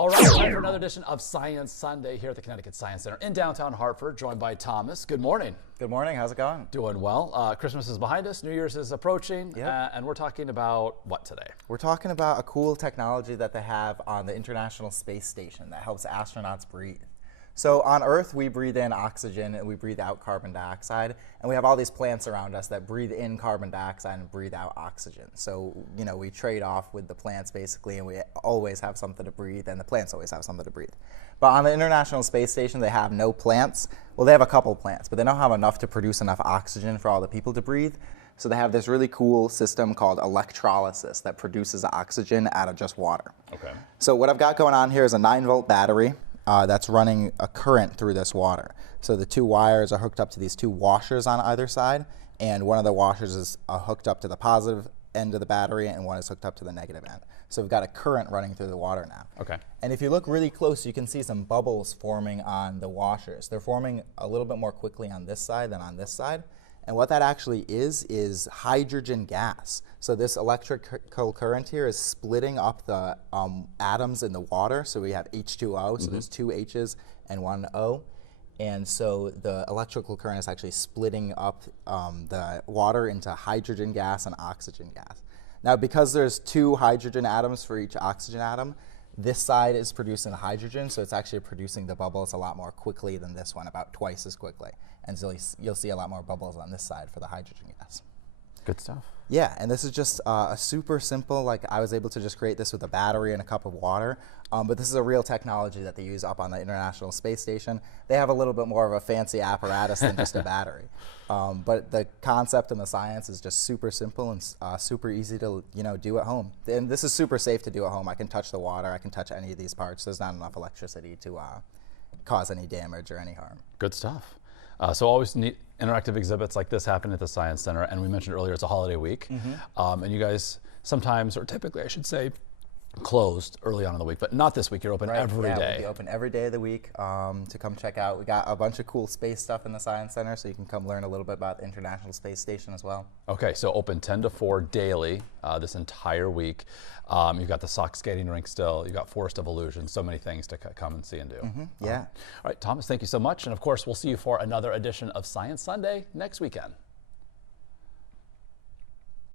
All right, time for another edition of Science Sunday here at the Connecticut Science Center in downtown Hartford, joined by Thomas. Good morning. Good morning. How's it going? Doing well. Christmas is behind us. New Year's is approaching. Yep. And we're talking about what today? We're talking about a cool technology that they have on the International Space Station that helps astronauts breathe. So on Earth, we breathe in oxygen and we breathe out carbon dioxide. And we have all these plants around us that breathe in carbon dioxide and breathe out oxygen. So, you know, we trade off with the plants basically, and we always have something to breathe, and the plants always have something to breathe. But on the International Space Station, they have no plants. Well, they have a couple plants, but they don't have enough to produce enough oxygen for all the people to breathe. So they have this really cool system called electrolysis that produces oxygen out of just water. Okay. So what I've got going on here is a 9-volt battery. That's running a current through this water. So the two wires are hooked up to these two washers on either side, and one of the washers is hooked up to the positive end of the battery, and one is hooked up to the negative end. So we've got a current running through the water now. Okay. And if you look really close, you can see some bubbles forming on the washers. They're forming a little bit more quickly on this side than on this side. And what that actually is hydrogen gas. So this electrical current here is splitting up the atoms in the water. So we have H2O, so there's two H's and one O. And so the electrical current is actually splitting up the water into hydrogen gas and oxygen gas. Now, because there's two hydrogen atoms for each oxygen atom, this side is producing hydrogen, so it's actually producing the bubbles a lot more quickly than this one, about twice as quickly. And so you'll see a lot more bubbles on this side for the hydrogen gas. Good stuff. Yeah, and this is just a super simple, like I was able to just create this with a battery and a cup of water, but this is a real technology that they use up on the International Space Station. They have a little bit more of a fancy apparatus than just a battery. But the concept and the science is just super simple and super easy to do at home. And this is super safe to do at home. I can touch the water, I can touch any of these parts. There's not enough electricity to cause any damage or any harm. Good stuff. So always neat interactive exhibits like this happen at the Science Center, and we mentioned earlier it's a holiday week, and you guys sometimes, or typically I should say, closed early on in the week, but not this week. You're open every day. We'll be open every day of the week to come check out. We got a bunch of cool space stuff in the Science Center, so you can come learn a little bit about the International Space Station as well. Okay, so open 10 to 4 daily this entire week. You've got the sock skating rink still. You've got Forest of Illusion. So many things to come and see and do. Yeah. All right, Thomas, thank you so much. And of course, we'll see you for another edition of Science Sunday next weekend.